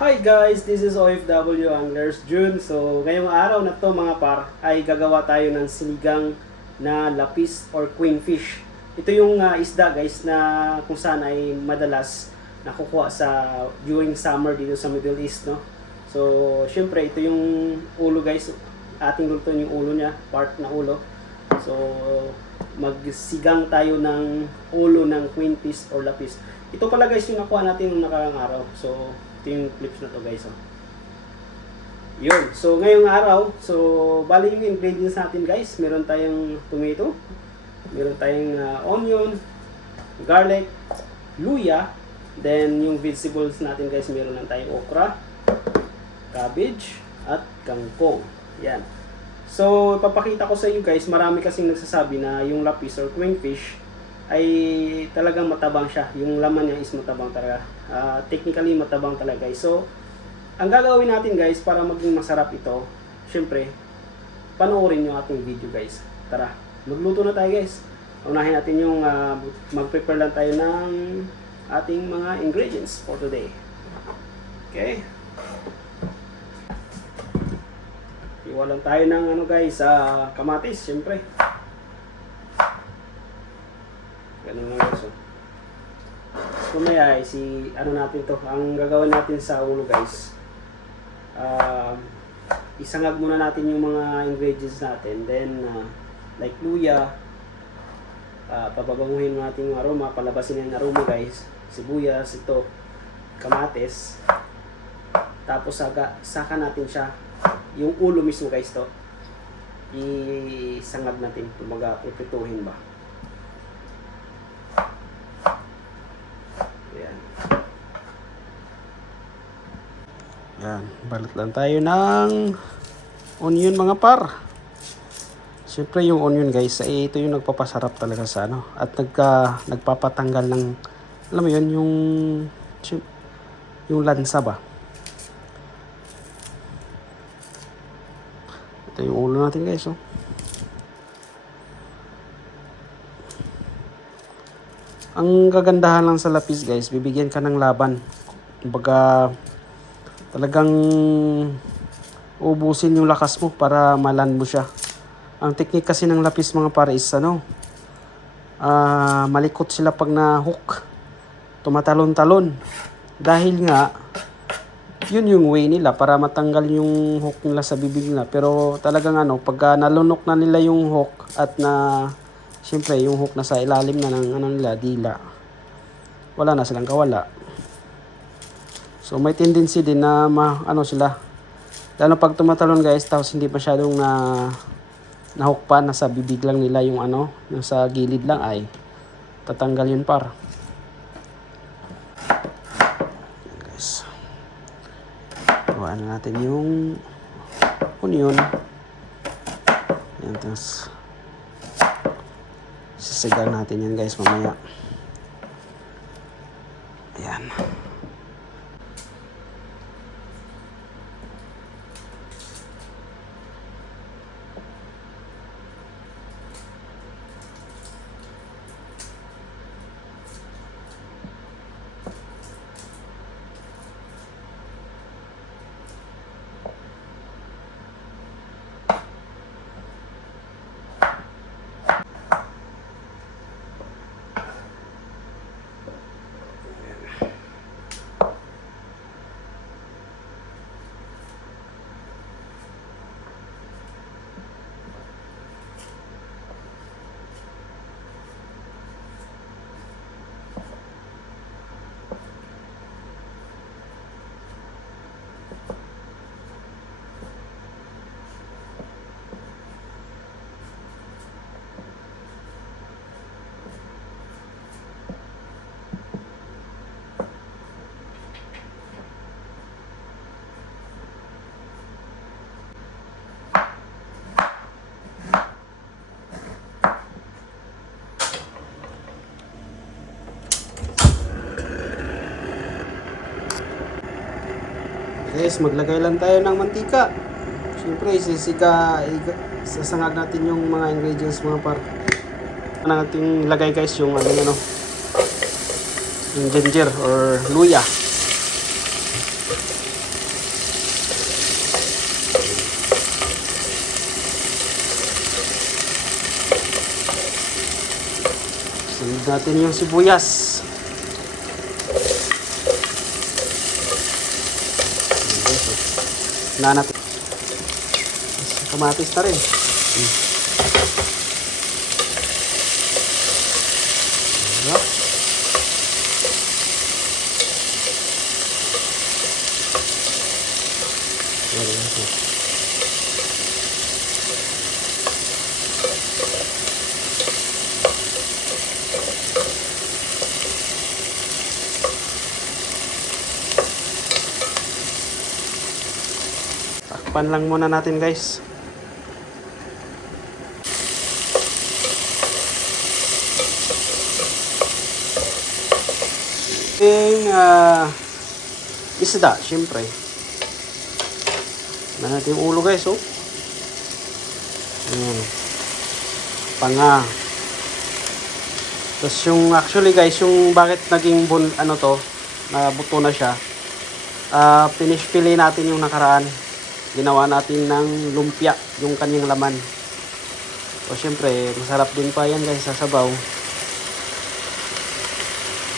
Hi guys, this is OFW Anglers June. So ngayong araw na to mga par ay gagawa tayo ng sinigang na lapis or queenfish. Ito yung isda guys na kung saan ay madalas nakukuha sa during summer dito sa Middle East, no. So syempre ito yung ulo guys, ating lutuin yung ulo niya, part na ulo. So magsigang tayo ng ulo ng queenfish or lapis. Ito pala guys yung nakuha natin nung nakaraang araw. So ito yung clips na to guys. Oh. Yun. So ngayong araw, so bali yung ingredients natin guys. Meron tayong tomato, meron tayong onion, garlic, luya, then yung vegetables natin guys, meron lang tayong okra, cabbage, at kangkong. Yan. So ipapakita ko sa inyo guys, marami kasing nagsasabi na yung lapis or queenfish ay talagang matabang siya. Yung laman niya is matabang talaga. Technically matabang talaga guys. So, ang gagawin natin guys para maging masarap ito, syempre, panoorin yung ating video guys. Tara, magluto na tayo guys. Unahin natin yung mag-prepare lang tayo ng ating mga ingredients for today. Okay. Iwalan tayo ng ano guys, kamatis, syempre. Ganun lang guys. Kumaya ay ano natin to, ang gagawin natin sa ulo guys. Isangag muna natin yung mga ingredients natin. Then like luya, pababanguhin natin yung aroma, palabasin yung aroma guys. Sibuyas, ito, kamatis. Tapos saka natin siya, yung ulo mismo guys to. Isangag natin, tumaga, ipituhin ba. Yan, balat lang tayo ng onion mga par. Siyempre yung onion guys, ito yung nagpapasarap talaga sa ano. At nagpapatanggal ng, alam mo yun, yung lansa ba. Ito yung ulo natin guys, oh. Ang kagandahan lang sa lapis guys, bibigyan ka ng laban. Kumbaga, talagang ubusin yung lakas mo para malan mo siya. Ang technique kasi ng lapis mga pare is malikot sila pag na-hook. Tumatalon-talon. Dahil nga, yun yung way nila para matanggal yung hook nila sa bibig nila. Pero talagang pagka nalunok na nila yung hook at siyempre yung hook na sa ilalim na ng nila, dila, wala na silang kawala. So may tendency din na sila. Lalo pag tumatalon guys, tapos hindi masyadong na-hook pa, nasa bibig lang nila yung nasa gilid lang, ay tatanggal yun par. Yan guys. Gawaan na natin yung onion. Yan, tapos sisigang natin yan guys mamaya. Ayan. Guys, maglagay lang tayo ng mantika. Siyempre, sasangag natin yung mga ingredients mga par. Nating lagay guys yung yung ginger or luya. Add natin yung sibuyas. Na natin. Kamatis na rin. Takpan lang muna natin, guys. Yung isda, syempre. Na natin yung ulo, guys, oh. Ayan. Panga. Tapos yung actually, guys, yung bakit naging ano to, na buto na siya. Finish fillet natin yung nakaraan. Ginawa natin ng lumpia yung kanyang laman. So syempre, masarap din pa yan, guys, sa sabaw.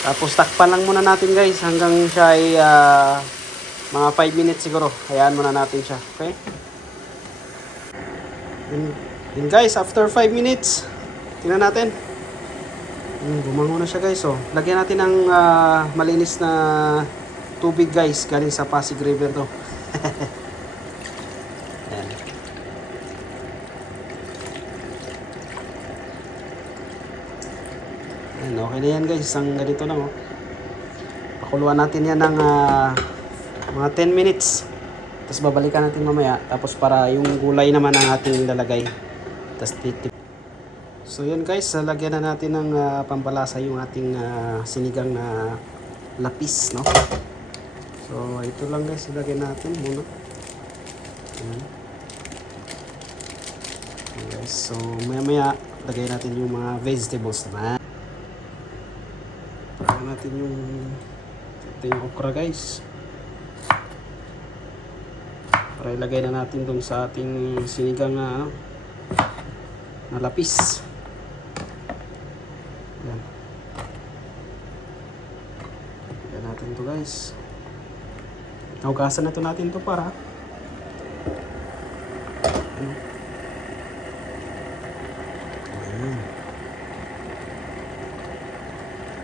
Tapos takpan lang muna natin, guys, hanggang siya ay mga 5 minutes siguro. Hayaan muna natin siya. Okay? Then guys, after 5 minutes, tingnan natin. Bumango na siya, guys. So, lagyan natin ng malinis na tubig, guys. Galing sa Pasig River to. Ayan. Ayan, okay na yan, guys. Ang ganito lang, oh. Pakuluan natin yan ng mga 10 minutes. Tapos babalikan natin mamaya. Tapos para yung gulay naman ang ating lalagay. Tapos titip. So yun, guys, lagyan na natin ng pampalasa yung ating sinigang na lapis, no? So ito lang, guys, ilagay natin muna. Ayan. Okay, guys, so maya lagay natin yung mga vegetables naman. Lagyan natin yung okra, guys. Para ilagay na natin dun sa ating sinigang na lapis. Yan. Yan natin to, guys. Naugasan na to natin to para. Ayan.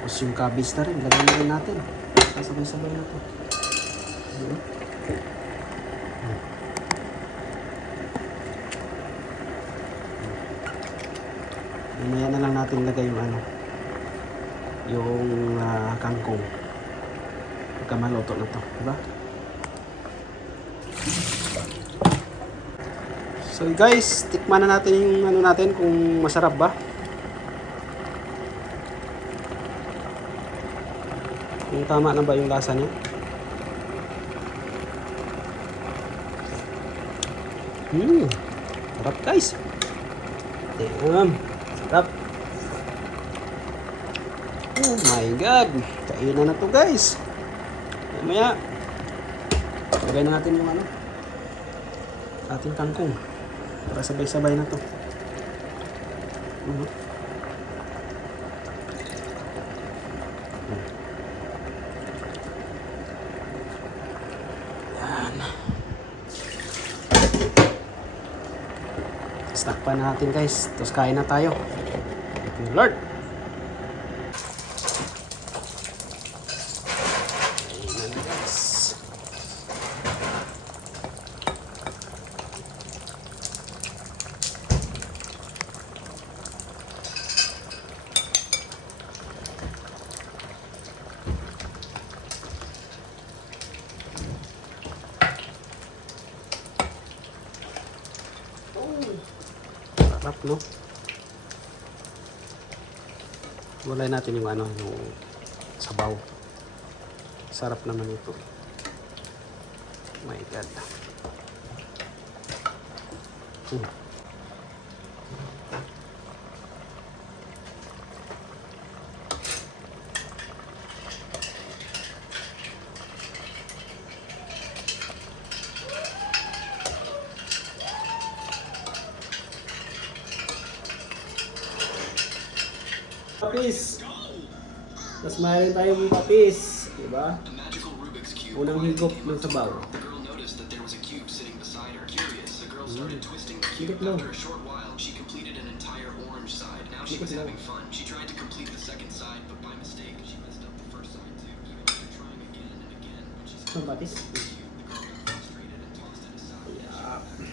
Tapos yung cabbage na rin. Lagyan na rin natin. Sabay-sabay na to. Ayan. Mamaya na lang natin lagay yung kangkong. Pagka maluto na to, diba? So guys, tikman na natin yung natin kung masarap ba. Kung tama na ba yung lasa niya. Sarap, guys. Damn. Sarap. Oh my God. Kainan na to, guys. Mamaya. Lagay na natin yung ating kangkong. Para sabay-sabay na to. Yan. Stack pa natin, guys. Tapos kain na tayo. Thank you, Lord. Ayan na, guys. Sarap, no? Gulay natin yung yung sabaw. Sarap naman ito. Oh my God. Peace. Tapos mayroon tayong patis, di ba? A magical Rubik's Cube. Unang higop ng sabaw. The girl noticed that there was a cube sitting beside her. Curious, the girl started twisting the Higop cube. lang. After a short while, she completed an entire orange side. Now she was having fun. She tried to complete the second side, but by mistake, she messed up the first side too. Even after trying again and again, when she Ang patis. the cube, the girl got frustrated and tossed it aside. Yeah. The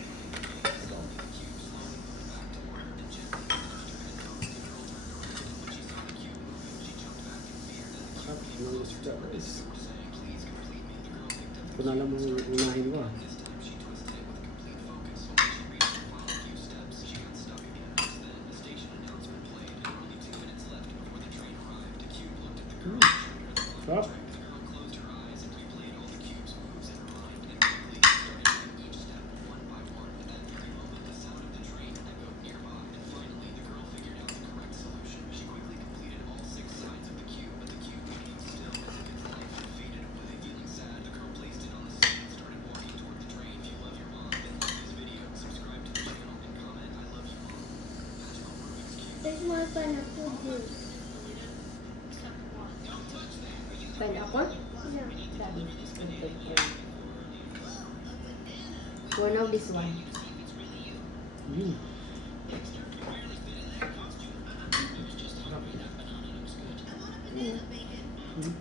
cube slowly moved back toward her and gently touched her head down. The girl turned around, and when she saw the cube moving, she jumped back in fear. Then the cube came closer to her, Guys. saying, "Please complete me." The girl picked up the Kung alam mo unahin ko ah. This time she twisted it with complete focus. When she reached the final few steps, she got stuck again. Just then, the station announcement played. There were only 2 minutes left before the train arrived. The cube looked at the girl and showed her the final Stop. trick. The girl closed her eyes and replayed all the cube's moves in her mind. And quickly, she started doing each step one by one. At that very moment, the sound of the train echoed nearby. And finally, the girl figured out the correct solution. She quickly completed all 6 sides of the cube, but the cube became still as if its life had faded away. Feeling sad, the girl placed it on the seat and started walking toward the train. If you love your mom, then like this video, subscribe to the channel, and comment, "I love you, mom." Magical Rubik's Cube. There's more pineapple juice. Pineapple? Yeah. Dami. One of this one. Mm. Mm.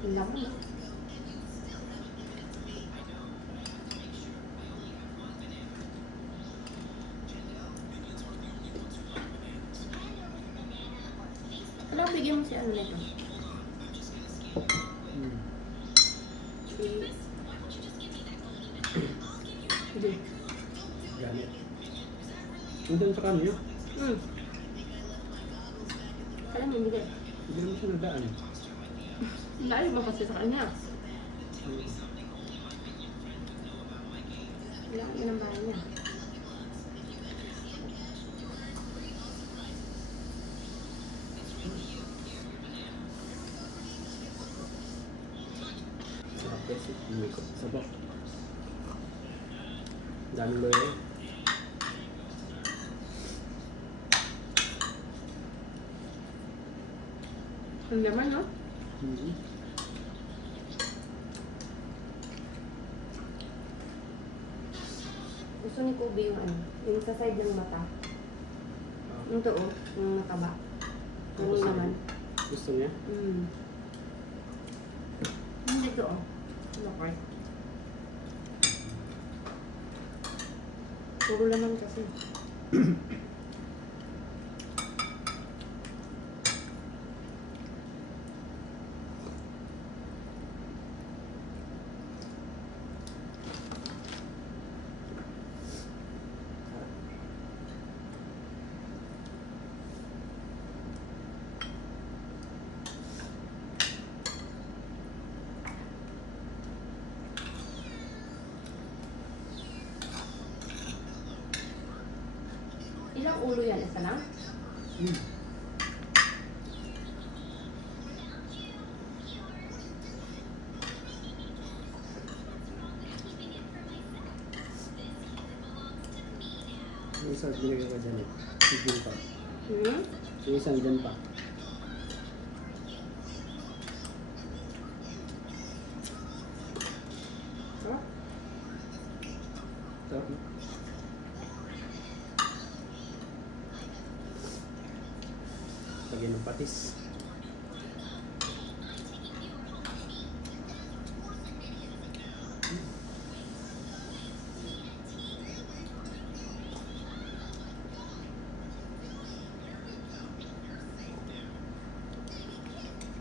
Ang laman, no? Alam, bigyan mo si ano nito. Mm. Hindi. Gamit. Nandun sa kanya. Hmm. Alam mo, bigay. Hindi naman siya nadaan. Layo ba kasi sa kanya? Layo ng bahay niya. Tapos, umikot sa bak. Daming loyo. Ang laman, no? Mm-hmm. Gusto ni Kobe yung ano, yung sa side ng mata. Yung to, oh, yung nakaba. Yung Gusto naman. Gusto niya? Yung dito, oh. Ano part? Puro laman kasi. Ilang ulo yan? Isa lang? Mm. Yung isa binigay ko dyan eh. Sigil pa. Hmm? Yung isang dyan pa. Oh? Sarap na. Lagyan ng patis.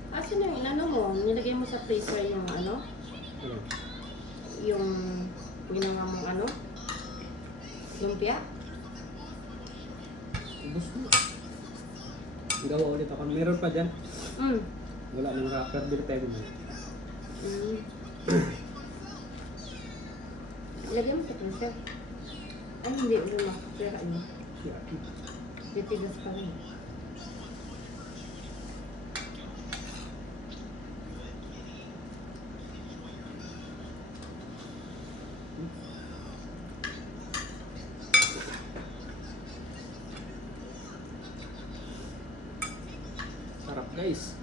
Asan yung inano mo? Nilagay mo sa freezer yung ano? Ano? Yung ginawa mong ano? Lumpia? Ubus na. Gawa ulit ako. Meron pa dyan. Hmm. Wala nang wrapper. Bilipin mo. Hmm. Lagyan mo sa freezer. Ay, hindi. Ulo na. Pero ano? Yeah. Titigas pa rin. guys.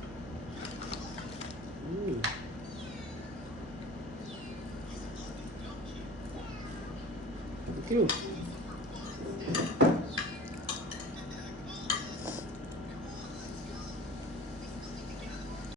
Thank you.